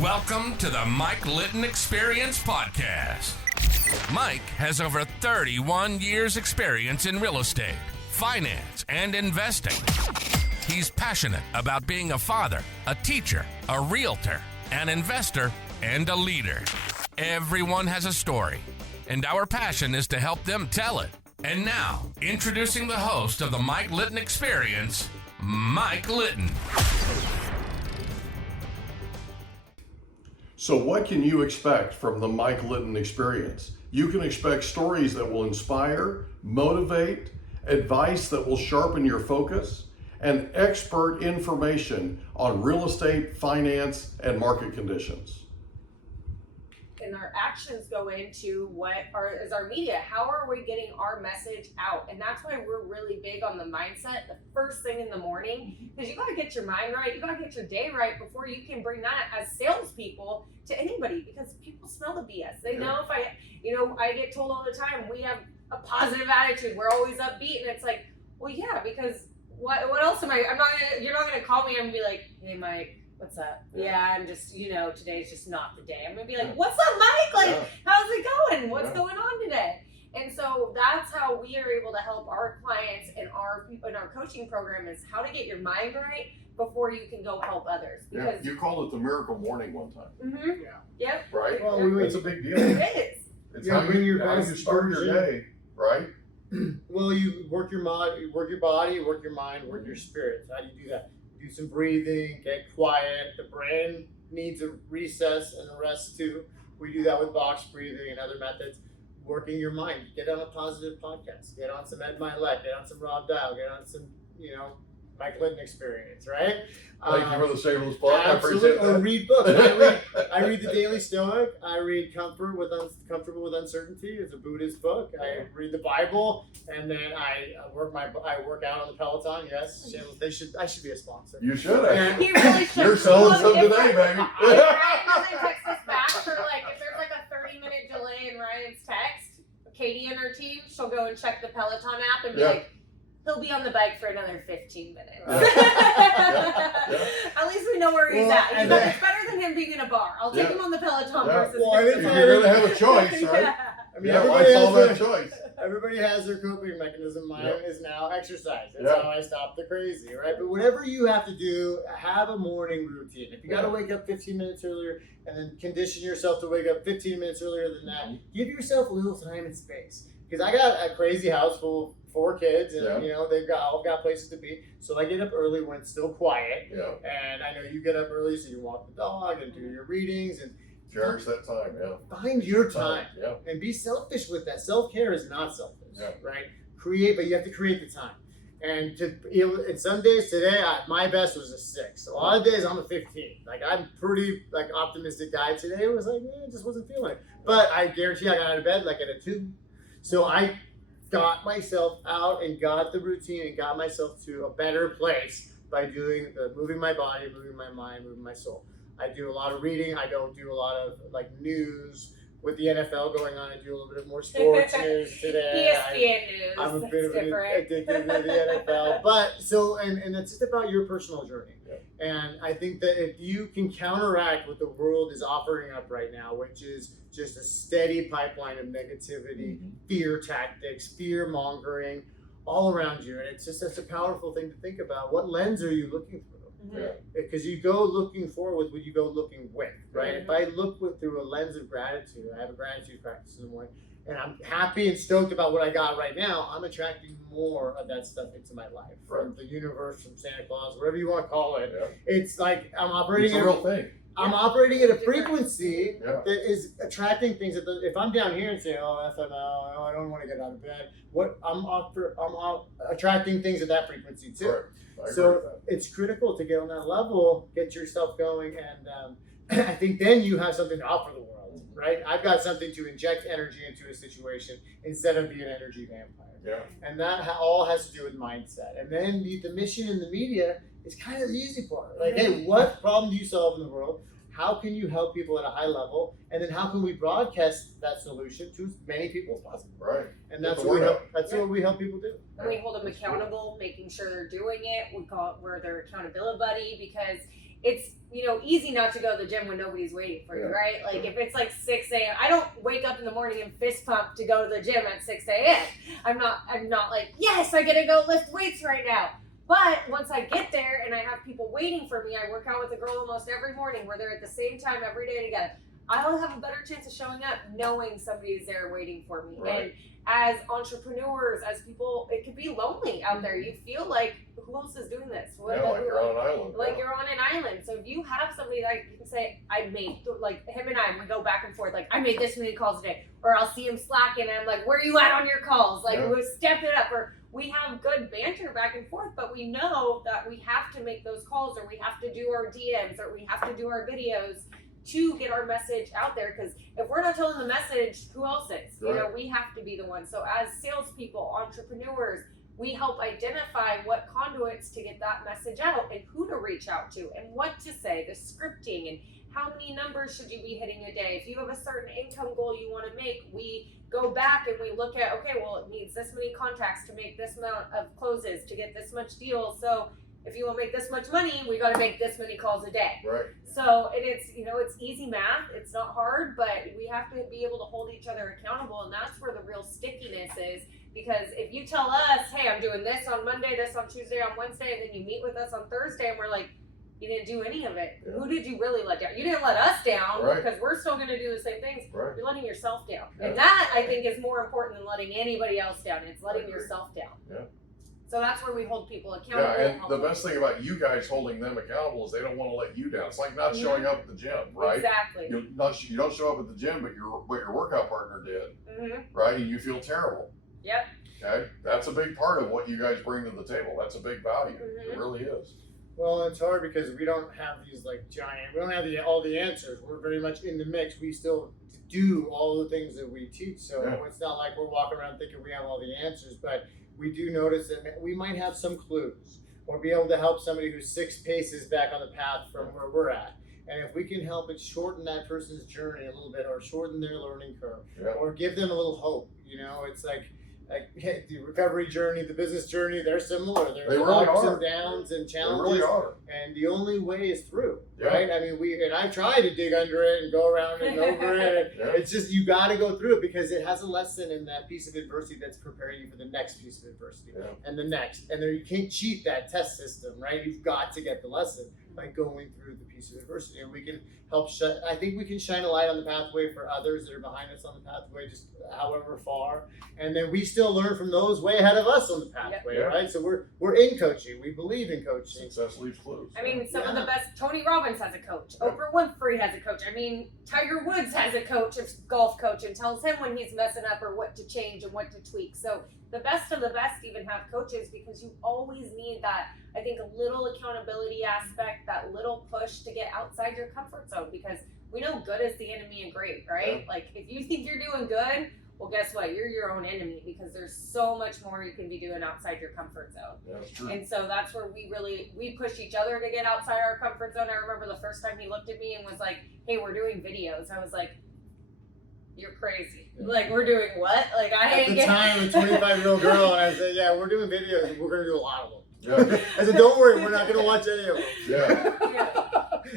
Welcome to the Mike Litton Experience Podcast. Mike has over 31 years experience in real estate, finance, and investing. He's passionate about being a father, a teacher, a realtor, an investor, and a leader. Everyone has a story, and our passion is to help them tell it. And now, introducing the host of the Mike Litton Experience, Mike Litton. So what can you expect from the Mike Litton Experience? You can expect stories that will inspire, motivate, advice that will sharpen your focus, and expert information on real estate, finance, and market conditions. And our actions go into is our media. How are we getting our message out? And that's why we're really big on the mindset the first thing in the morning, because you got to get your mind right. You got to get your day right before you can bring that as salespeople to anybody, because people smell the BS. They know if I get told all the time, we have a positive attitude. We're always upbeat. And it's like, well, yeah, because what else am I? You're not going to call me and be like, hey, Mike, what's up? Yeah, I'm just, today's just not the day. I'm going to be like, what's up, Mike? Like, how's it going? What's going on today? And so that's how we are able to help our clients and our people in our coaching program, is how to get your mind right before you can go help others. Because you called it the miracle morning one time. Mm-hmm. Yeah. Yep. Right? Well, it's a big deal. It is. It's how you start your day, right? Well, you work your mind, you work your body, you work your mind, work your spirit. How do you do that? Do some breathing, get quiet. The brain needs a recess and a rest too. We do that with box breathing and other methods. Working your mind. Get on a positive podcast. Get on some Ed Milet. Get on some Rob Dial. Get on some, Mike Litton Experience, right? Thank you for the shameless plug. I Absolutely. appreciate that. Or read books. I read the Daily Stoic. I read Comfortable with Uncertainty. It's a Buddhist book. I read the Bible, and then I work out on the Peloton. Yes, I should be a sponsor. You should. He really should. You're selling some today, baby. Ryan doesn't text us back for if there's like a 30-minute delay in Ryan's text, Katie and her team, she'll go and check the Peloton app and be like, he'll be on the bike for another 15 minutes. At least we know where he's at. It's better than him being in a bar. I'll take him on the Peloton versus 15 minutes. If you're going to have a choice, right? I mean, everybody has their coping mechanism. Mine is now exercise. That's how I stop the crazy, right? But whatever you have to do, have a morning routine. If you got to wake up 15 minutes earlier and then condition yourself to wake up 15 minutes earlier than that, give yourself a little time and space. Because I got a crazy house full of 4 kids, and they've all got places to be. So I get up early when it's still quiet, and I know you get up early so you walk the dog and do your readings and cherish that time. Find your time, and be selfish with that. Self-care is not selfish, right? But you have to create the time. And and some days today, my best was a 6. A lot of days I'm a 15. Like, I'm pretty optimistic guy. Today was like, I just wasn't feeling it. But I guarantee I got out of bed at a 2. So I got myself out and got the routine and got myself to a better place by moving my body, moving my mind, moving my soul. I do a lot of reading. I don't do a lot of news. With the NFL going on, I do a little bit more sports news today. ESPN news. I'm a bit of addicted to the NFL. But and that's just about your personal journey. And I think that if you can counteract what the world is offering up right now, which is just a steady pipeline of negativity, fear tactics, fear mongering all around you. And it's just such a powerful thing to think about. What lens are you looking through? Because you go looking forward with what you go looking with, right? If I look through a lens of gratitude, I have a gratitude practice in the morning, and I'm happy and stoked about what I got right now, I'm attracting more of that stuff into my life, from the universe, from Santa Claus, whatever you want to call it. It's like I'm operating a real thing. I'm operating at a frequency that is attracting things. If I'm down here and saying, "Oh, FML, I don't want to get out of bed," I'm attracting things at that frequency too. Right. So it's critical to get on that level, get yourself going, and I think then you have something to offer the world, right? I've got something to inject energy into a situation instead of being an energy vampire. And that all has to do with mindset. And then the mission in the media is kind of the easy part. Like, hey, what problem do you solve in the world? How can you help people at a high level? And then how can we broadcast that solution to as many people as possible? Right. And that's what we help people do. And we hold them accountable, making sure they're doing it. We're their accountability, because it's, you know, easy not to go to the gym when nobody's waiting for you, right? Like if it's like 6 a.m., I don't wake up in the morning and fist pump to go to the gym at 6 a.m. I'm not like, yes, I get to go lift weights right now. But once I get there and I have people waiting for me, I work out with a girl almost every morning where they're at the same time every day together. I'll have a better chance of showing up knowing somebody's there waiting for me. Right. And as entrepreneurs, as people, it could be lonely out there. You feel like, who else is doing this? Like you're on an island. Like you're on an island. So if you have somebody that can say, I made, like him and I, we go back and forth, like I made this many calls a day. Or I'll see him slacking and I'm like, where are you at on your calls? Like we'll step it up. Or we have good banter back and forth, but we know that we have to make those calls, or we have to do our DMs, or we have to do our videos to get our message out there. Because if we're not telling the message, who else is? You know, we have to be the one. So as salespeople, entrepreneurs, we help identify what conduits to get that message out and who to reach out to and what to say, the scripting, and how many numbers should you be hitting a day. If you have a certain income goal you want to make, we go back and we look at, okay, well, it needs this many contacts to make this amount of closes to get this much deal. So if you want to make this much money, we got to make this many calls a day. Right. So it's, you know, it's easy math. It's not hard, but we have to be able to hold each other accountable. And that's where the real stickiness is. Because if you tell us, hey, I'm doing this on Monday, this on Tuesday, on Wednesday, and then you meet with us on Thursday and we're like, you didn't do any of it. Who did you really let down? You didn't let us down because we're still going to do the same things. You're letting yourself down. And that, I think, is more important than letting anybody else down. It's letting yourself down. Yeah. So that's where we hold people accountable. Yeah, and the best thing about you guys holding them accountable is they don't want to let you down. It's like not showing up at the gym, right? Exactly. You don't show up at the gym, but your workout partner did, right? And you feel terrible. Yep. Okay, that's a big part of what you guys bring to the table. That's a big value. It really is. Well, it's hard because we don't have these like giant. We don't have all the answers. We're very much in the mix. We still do all the things that we teach. So it's not like we're walking around thinking we have all the answers, but we do notice that we might have some clues, or be able to help somebody who's 6 paces back on the path from where we're at. And if we can help it shorten that person's journey a little bit, or shorten their learning curve, or give them a little hope, you know, it's like the recovery journey, the business journey, they're similar. There's ups and downs and challenges. They really are. And the only way is through, right? I mean, I've tried to dig under it and go around and over it. It's just, you got to go through it because it has a lesson in that piece of adversity that's preparing you for the next piece of adversity and the next. And there, you can't cheat that test system, right? You've got to get the lesson by going through the piece of adversity. And we can help I think we can shine a light on the pathway for others that are behind us on the pathway, just however far. And then we still learn from those way ahead of us on the pathway, right? So we're in coaching. We believe in coaching. Success leaves clues. I mean, some of the best, Tony Robbins has a coach. Oprah Winfrey has a coach. I mean, Tiger Woods has a coach, a golf coach, and tells him when he's messing up or what to change and what to tweak. So the best of the best even have coaches, because you always need that, I think, a little accountability aspect, that little push to get outside your comfort zone, because we know good is the enemy of great, right? Like if you think you're doing good, well, guess what? You're your own enemy, because there's so much more you can be doing outside your comfort zone. That's true. And so that's where we push each other to get outside our comfort zone. I remember the first time he looked at me and was like, hey, we're doing videos. I was like, you're crazy. Like, we're doing what? Like, At the time, a 25-year-old girl, and I said, yeah, we're doing videos, and we're going to do a lot of them. I said, don't worry, we're not going to watch any of them.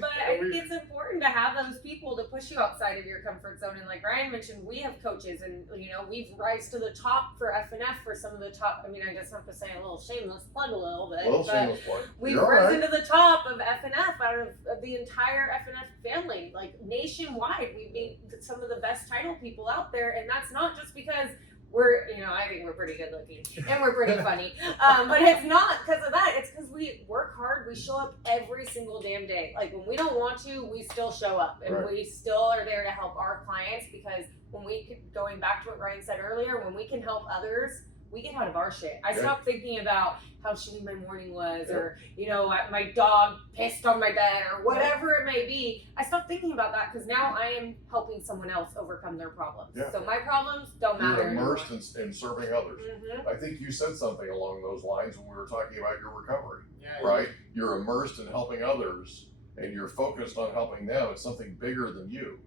But I think it's important to have those people to push you outside of your comfort zone. And like Ryan mentioned, we have coaches, and you know, we've rise to the top for F&F for some of the top. I mean, I guess I have to say a little shameless plug a little bit. Shameless plug. We've risen to the top of F&F out of the entire F&F family, like nationwide. We've made some of the best title people out there, and that's not just because we're, you know, I think we're pretty good looking and we're pretty funny. But it's not because of that. It's because we work hard. We show up every single damn day. Like when we don't want to, we still show up, and we still are there to help our clients, because when going back to what Ryan said earlier, when we can help others, we get out of our shit. I stopped thinking about how shitty my morning was, or, you know, my dog pissed on my bed, or whatever it may be. I stopped thinking about that because now I am helping someone else overcome their problems. So my problems don't matter. You're immersed in serving others. I think you said something along those lines when we were talking about your recovery, right? You're immersed in helping others, and you're focused on helping them. It's something bigger than you,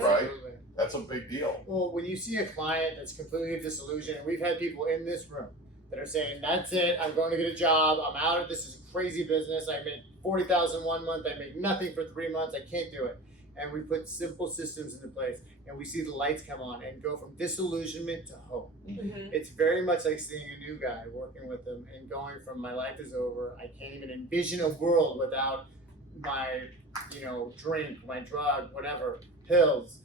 right? That's a big deal. Well, when you see a client that's completely disillusioned, and we've had people in this room that are saying, that's it, I'm going to get a job, I'm out of this is a crazy business, I make $40,000 1 month, I make nothing for 3 months, I can't do it. And we put simple systems into place, and we see the lights come on and go from disillusionment to hope. Mm-hmm. It's very much like seeing a new guy, working with them, and going from my life is over, I can't even envision a world without my, drink, my drug, whatever, pills.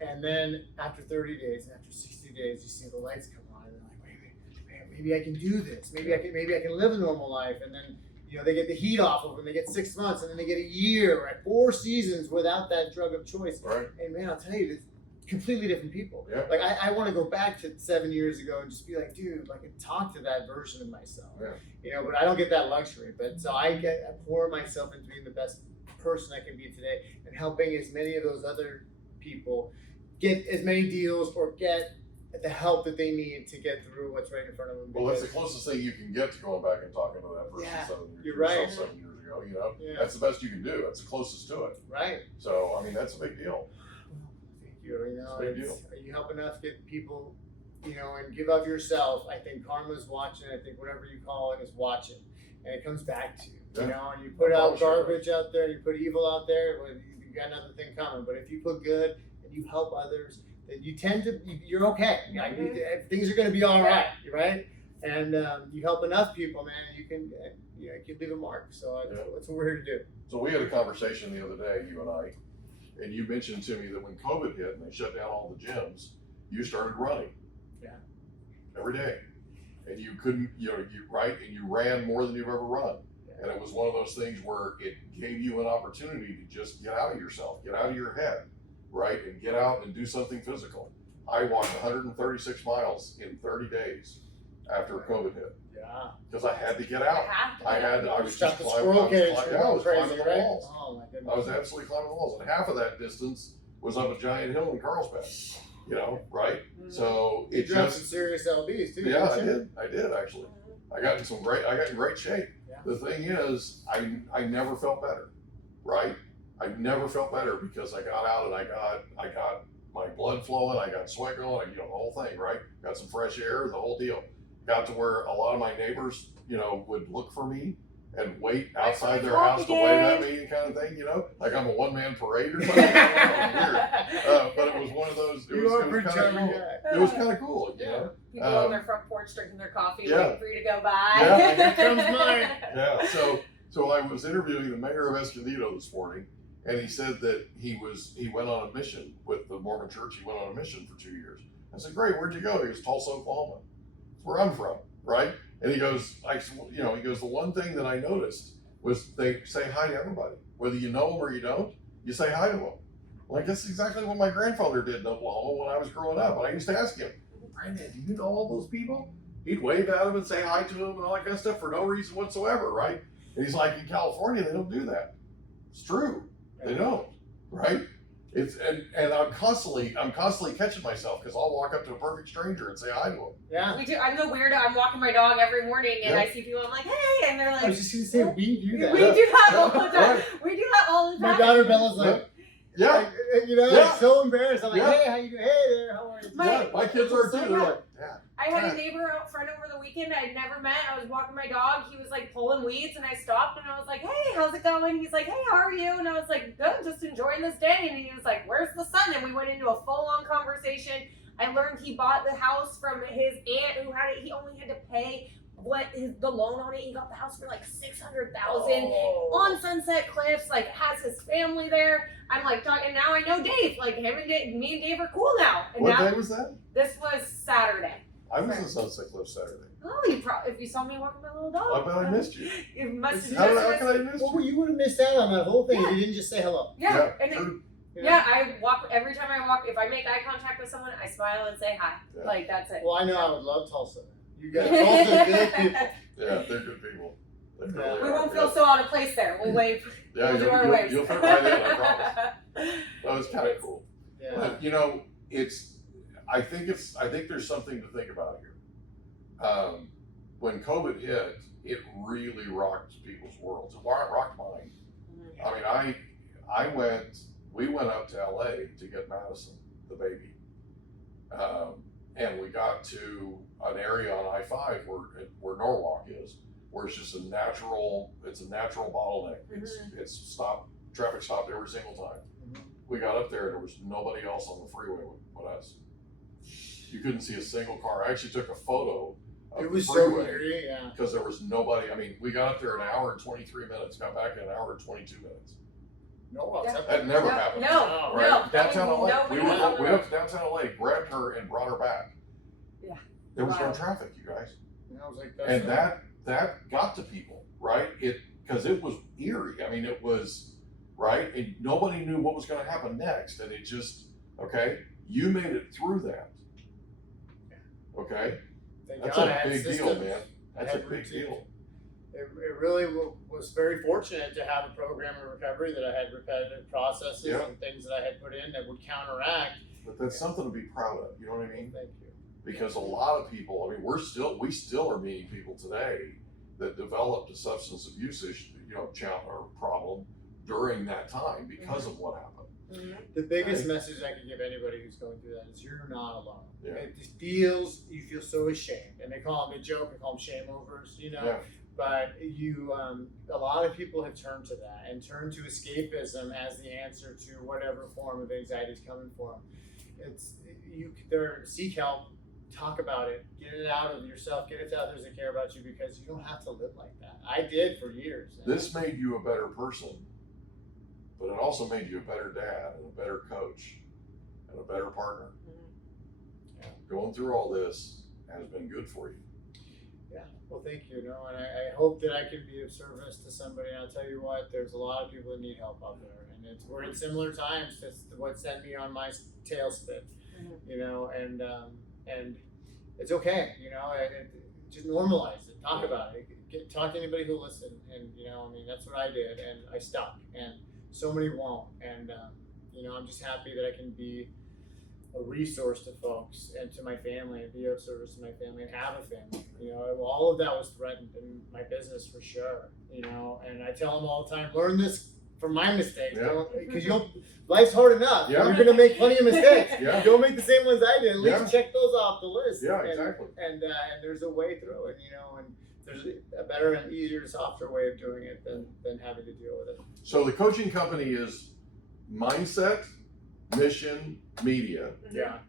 And then after 30 days, after 60 days, you see the lights come on, and they're like, maybe I can do this. Maybe I can live a normal life. And then, they get the heat off of them. They get 6 months, and then they get a year, right? 4 seasons without that drug of choice. Right. And man, I'll tell you, it's completely different people. Yeah. Like I want to go back to 7 years ago and just be like, dude, like talk to that version of myself. Yeah. But I don't get that luxury. But so I pour myself into being the best person I can be today, and helping as many of those other people get as many deals or get the help that they need to get through what's right in front of them. Well, that's the closest thing you can get to going back and talking to that person Yeah, 7 years, you're right. yourself 7 years ago. Yeah. That's the best you can do. That's the closest to it. Right. So, I mean, that's a big deal. Thank you. It's a big deal. You help enough get people, and give up yourself. I think karma's watching. I think whatever you call it is watching, and it comes back to you. Yeah. And you put out Sure. garbage out there, you put evil out there. Well, you got another thing coming. But if you put good and you help others, then you tend to you're okay. Things are going to be all right, right? And you help enough people, man, you can leave a mark. So that's what we're here to do. So we had a conversation the other day, you and I, and you mentioned to me that when COVID hit and they shut down all the gyms, you started running. Yeah. Every day. And you couldn't, and you ran more than you've ever run. And it was one of those things where it gave you an opportunity to just get out of yourself, get out of your head, right? And get out and do something physical. I walked 136 miles in 30 days after COVID hit. Yeah. Because I had to get out. I was just climbing the walls. Oh my goodness. I was absolutely climbing the walls. And half of that distance was up a giant hill in Carlsbad, right? So you dropped some serious LBs too. Yeah, I did actually. I got in great shape. Yeah. The thing is, I never felt better, right? I never felt better because I got out and I got my blood flowing, I got sweat going, the whole thing, right? Got some fresh air, the whole deal. Got to where a lot of my neighbors, would look for me and wait outside their house to wave at me, kind of thing, like I'm a one-man parade or something. Weird. But it was one of those. It was kind of cool. People on their front porch drinking their coffee, Yeah. waiting for you to go by. Yeah, here comes mine. Yeah. So I was interviewing the mayor of Escondido this morning, and he said that he went on a mission with the Mormon Church. He went on a mission for 2 years. I said, great, where'd you go? He goes, Tulsa, Oklahoma. That's where I'm from, right? And he goes, the one thing that I noticed was they say hi to everybody. Whether you know them or you don't, you say hi to them. Like, that's exactly what my grandfather did in Oklahoma when I was growing up. And I used to ask him, Brandon, do you know all those people? He'd wave at them and say hi to them and all that kind of stuff for no reason whatsoever, right? And he's like, in California, they don't do that. It's true. They don't, right? And I'm constantly catching myself because I'll walk up to a perfect stranger and say hi to them. Yeah. We do. I'm the weirdo. I'm walking my dog every morning and Yeah. I see people. I'm like, hey, and they're like, I was just gonna say we do that. We do that all the time. Right. We do that all the time. My daughter Bella's like, Yeah. like so embarrassed. I'm like, Yeah. hey, how you doing? Hey there, how are you? My kids are too. They're like, Dad. I had a neighbor out front over the weekend I'd never met. I was walking my dog. He was like pulling weeds and I stopped and I was like, hey, how's it going? He's like, hey, how are you? And I was like, good, just enjoying this day. And he was like, where's the sun? And we went into a full-on conversation. I learned he bought the house from his aunt who had it. He only had to pay the loan on it. He got the house for like $600,000 on Sunset Cliffs, like has his family there. I'm like talking, now I know Dave. Like me and Dave are cool now. And What now, day was that? this was Saturday. I was in Sunset Cliff Saturday. Oh, if you saw me walking my little I dog. bet I missed you. You must have How could I miss Well, you? you would have missed out on that whole thing if you didn't just say hello. Yeah, and true. I walk every time I walk. If I make eye contact with someone, I smile and say hi. Yeah. Like that's it. Well, I know I would love Tulsa. You guys, Tulsa, good people. Yeah, they're good people. They really We are. won't feel so out of place there. We'll wave. Yeah, we'll do our waves. you'll fit right in, I promise. That was kind of cool. Yeah. But I think there's something to think about here. When COVID hit, it really rocked people's worlds. It rocked mine. I mean, we went up to LA to get Madison, the baby. and we got to an area on I-5 where Norwalk is, where it's just a natural bottleneck. It's stopped, traffic stopped every single time. We got up there and there was nobody else on the freeway but us. You couldn't see a single car. I actually took a photo of the freeway because there was nobody. I mean, we got up there an hour and 23 minutes, got back in an hour and 22 minutes. That never happened. No. Downtown LA. We went No. up to downtown LA, grabbed her and brought her back. Yeah. There was no traffic, you guys. And I was like, And that got to people, right? Because it was eerie. I mean, it was, right? And nobody knew what was going to happen next. And it just, okay, you made it through that. Okay? That's a big deal, man. That's a big deal. It really was very fortunate to have a program of recovery that I had repetitive processes and things that I had put in that would counteract. But that's something to be proud of. You know what I mean? Thank you. Because a lot of people, I mean, we still are meeting people today that developed a substance abuse issue, challenge or problem during that time because of what happened. The biggest message I can give anybody who's going through that is you're not alone. Yeah. You feel so ashamed, and they call them a joke. They call them shame overs, Yeah. But a lot of people have turned to that and turned to escapism as the answer to whatever form of anxiety is coming from. Seek help, talk about it, get it out of yourself, get it to others that care about you, because you don't have to live like that. I did for years. This made you a better person, but it also made you a better dad and a better coach and a better partner. Going through all this has been good for you. Yeah, well, thank you. And I hope that I can be of service to somebody. And I'll tell you what, there's a lot of people that need help out there, and we're in similar times. That's what sent me on my tailspin, and it's okay, just normalize it, talk about it, talk to anybody who'll listen, and that's what I did, and I stuck, and so many won't, and I'm just happy that I can be a resource to folks and to my family, and be of service to my family, and have a family. All of that was threatened in my business for sure. And I tell them all the time, learn this from my mistakes, because life's hard enough. Yeah. You're gonna make plenty of mistakes. Yeah. Don't make the same ones I did. At least check those off the list. Yeah, exactly. And there's a way through it, and there's a better and easier, softer way of doing it than having to deal with it. So the coaching company is Mindset Mission Media. Yeah.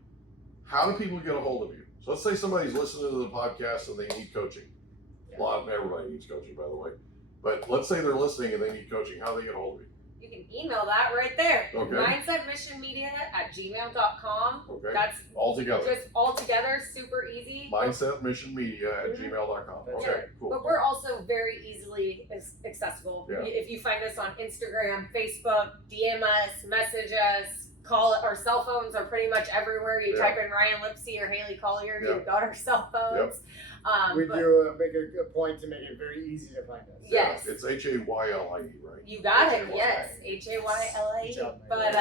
How do people get a hold of you? So let's say somebody's listening to the podcast and they need coaching. Everybody needs coaching, by the way. But let's say they're listening and they need coaching. How do they get a hold of you? You can email that right there. Okay. mindsetmissionmedia@gmail.com. Okay. That's all together. Just all together, super easy. Mindsetmissionmedia@gmail.com. That's Okay, right. cool. But we're also very easily accessible. Yeah. If you find us on Instagram, Facebook, DM us, message us, call it. Our cell phones are pretty much everywhere. You type in Ryan Lipsey or Haylie Collier, you've got our cell phones. We do make a point to make it very easy to find us. Yes. It's Haylie, right? You got it. Haylie. Yes, Haylie. Good job, But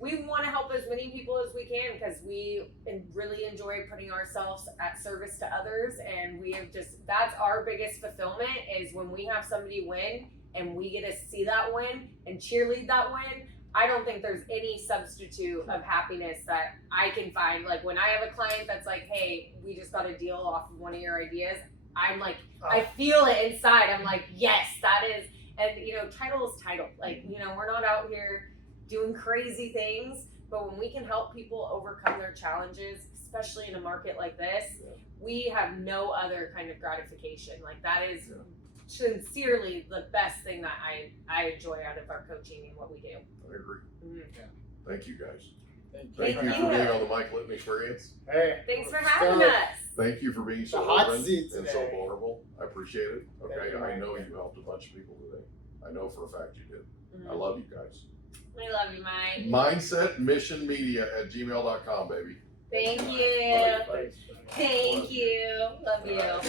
we want to help as many people as we can, because we really enjoy putting ourselves at service to others, and we have that's our biggest fulfillment, is when we have somebody win and we get to see that win and cheerlead that win. I don't think there's any substitute of happiness that I can find. Like when I have a client that's like, hey, we just got a deal off of one of your ideas, I'm like, I feel it inside. I'm like, yes, that is. And title is title. Like, we're not out here doing crazy things, but when we can help people overcome their challenges, especially in a market like this, we have no other kind of gratification. Like that is sincerely the best thing that I enjoy out of our coaching and what we do. I agree. Yeah. Thank you guys. Thank Thank you for being on the Mike Litton Experience. Hey, thanks for having us. Thank you for being so hot open seat and today. so vulnerable. I appreciate it. Okay, Thank you, I know Mike. you helped a bunch of people today. I know for a fact you did. I love you guys. We love you, Mike. Mindsetmissionmedia@gmail.com, baby. Thank you. Thank you. Love you.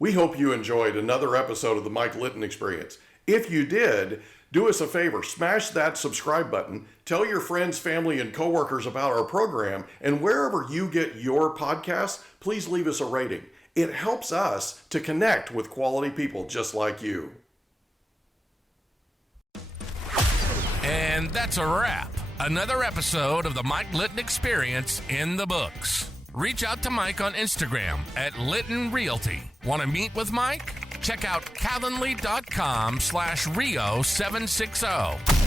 We hope you enjoyed another episode of the Mike Litton Experience. If you did, do us a favor, smash that subscribe button, tell your friends, family, and coworkers about our program, and wherever you get your podcasts, please leave us a rating. It helps us to connect with quality people just like you. And that's a wrap. Another episode of the Mike Litton Experience in the books. Reach out to Mike on Instagram at Litton Realty. Want to meet with Mike? Check out calendly.com/Rio760.